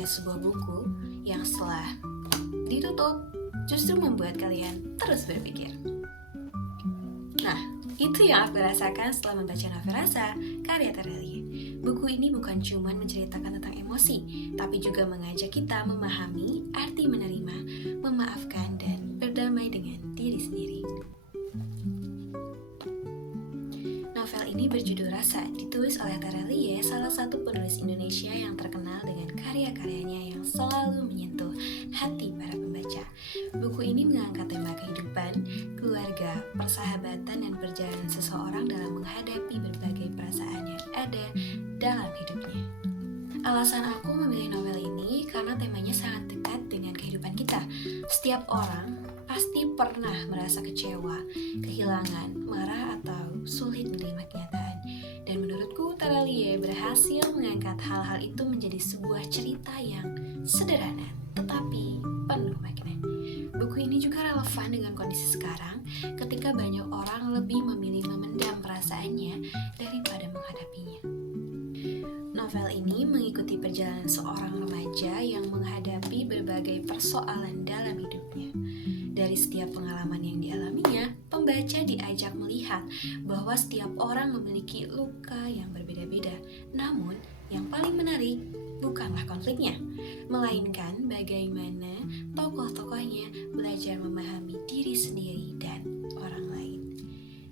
membaca sebuah buku yang setelah ditutup justru membuat kalian terus berpikir. Nah, itu yang aku rasakan setelah membaca novel Rasa karya Terelie. Buku ini bukan cuma menceritakan tentang emosi, tapi juga mengajak kita memahami arti menerima, memaafkan, dan berdamai dengan diri sendiri. Novel ini berjudul Rasa, ditulis oleh Terelie, salah satu penulis Indonesia yang terkenal dengan karya-karyanya yang selalu menyentuh hati para pembaca. Buku ini mengangkat tema kehidupan, keluarga, persahabatan, dan perjalanan seseorang dalam menghadapi berbagai perasaan yang ada dalam hidupnya. Alasan aku memilih novel ini karena temanya sangat dekat dengan kehidupan kita. Setiap orang pasti pernah merasa kecewa, kehilangan, marah, atau sulit menerima kenyataan. Dan menurutku, Terelie berhasil mengangkat hal-hal itu menjadi sebuah cerita yang sederhana, tetapi penuh makna. Buku ini juga relevan dengan kondisi sekarang, ketika banyak orang lebih memilih memendam perasaannya daripada menghadapinya. Novel ini mengikuti perjalanan seorang remaja yang menghadapi berbagai persoalan dalam hidupnya. Dari setiap pengalaman yang dialaminya, pembaca diajak melihat bahwa setiap orang memiliki luka yang berbeda-beda. Namun, yang paling menarik bukanlah konfliknya, melainkan bagaimana tokoh-tokohnya belajar memahami diri sendiri dan orang lain.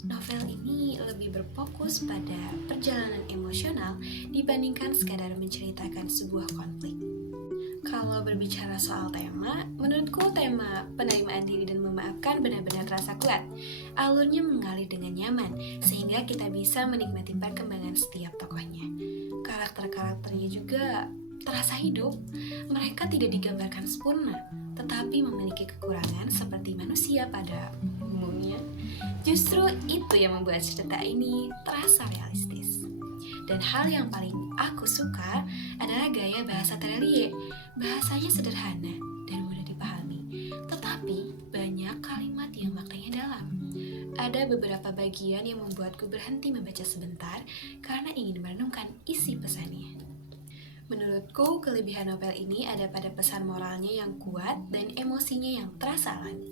Novel ini lebih berfokus pada perjalanan emosional dibandingkan sekadar menceritakan sebuah konflik. Kalau berbicara soal tema, menurutku tema penerimaan diri dan memaafkan benar-benar terasa kuat. Alurnya mengalir dengan nyaman, sehingga kita bisa menikmati perkembangan setiap tokohnya. Karakter-karakternya juga terasa hidup. Mereka tidak digambarkan sempurna, tetapi memiliki kekurangan seperti manusia pada umumnya. Justru itu yang membuat cerita ini terasa realistis. Dan hal yang paling aku suka adalah gaya bahasa Terelie. Bahasanya sederhana dan mudah dipahami, tetapi banyak kalimat yang maknanya dalam. Ada beberapa bagian yang membuatku berhenti membaca sebentar karena ingin merenungkan isi pesannya. Menurutku, kelebihan novel ini ada pada pesan moralnya yang kuat dan emosinya yang terasa alami.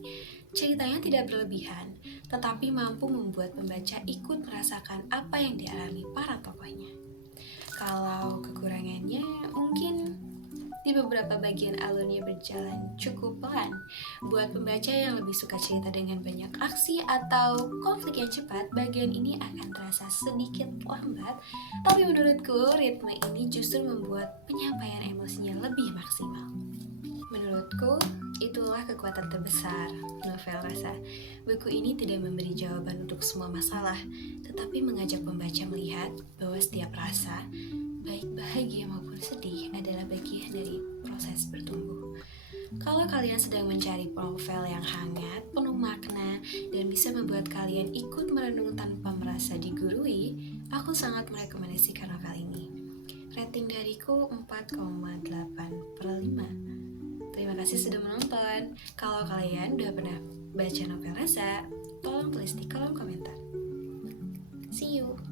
Ceritanya tidak berlebihan, tetapi mampu membuat pembaca ikut merasakan apa yang dialami para tokohnya. Kalau kekurangannya, mungkin di beberapa bagian alurnya berjalan cukup pelan. Buat pembaca yang lebih suka cerita dengan banyak aksi atau konflik yang cepat, bagian ini akan terasa sedikit lambat. Tapi menurutku, ritme ini justru membuat penyampaian emosinya lebih maksimal. Menurutku, itulah kekuatan terbesar novel Rasa. Buku ini tidak memberi jawaban untuk semua masalah, tetapi mengajak pembaca melihat bahwa setiap rasa, baik bahagia maupun sedih, adalah bagian dari proses bertumbuh. Kalau kalian sedang mencari novel yang hangat, penuh makna, dan bisa membuat kalian ikut merenung tanpa merasa digurui, aku sangat merekomendasikan novel ini. Rating dariku 4,8/5. Terima kasih sudah menonton. Kalau kalian udah pernah baca novel Rasa, tolong tulis di kolom komentar. See you!